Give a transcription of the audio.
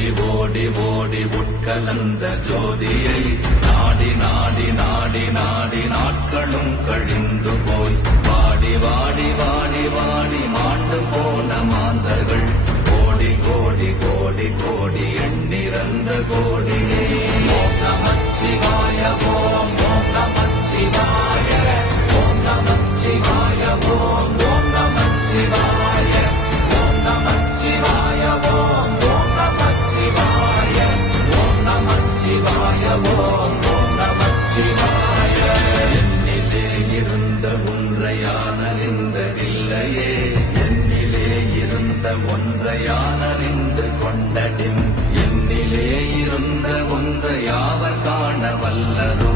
ஓடி ஓடி ஓடி உட்கலந்த ஜோதியை நாடி நாடி நாடி நாடி நாட்களும் கழிந்து போய் வாடி வாடி வாடி வாடி மாண்டு போன மாந்தர்கள் கோடி கோடி கோடி கோடி எண்ணிறந்த கோடியே. ஓம் நமச்சிவாய ஓம் ஓம் நமச்சிவாய ஓம் நமச்சிவாய ஓம் ஓம் நமச்சிவாய ஓம் நமச்சிவாய ஓம் ஓம் நமச்சிவாய ஓம் நமச்சிவாய ஓம் ஓம் நமச்சிவாய. என்னிலே இருந்த ஒன்றை யான் அறிந்ததில்லையே, என்னிலே இருந்த ஒன்றை யான் அறிந்து கொண்டடின், என்னிலே இருந்த ஒன்றை யாவர் காண வல்லரோ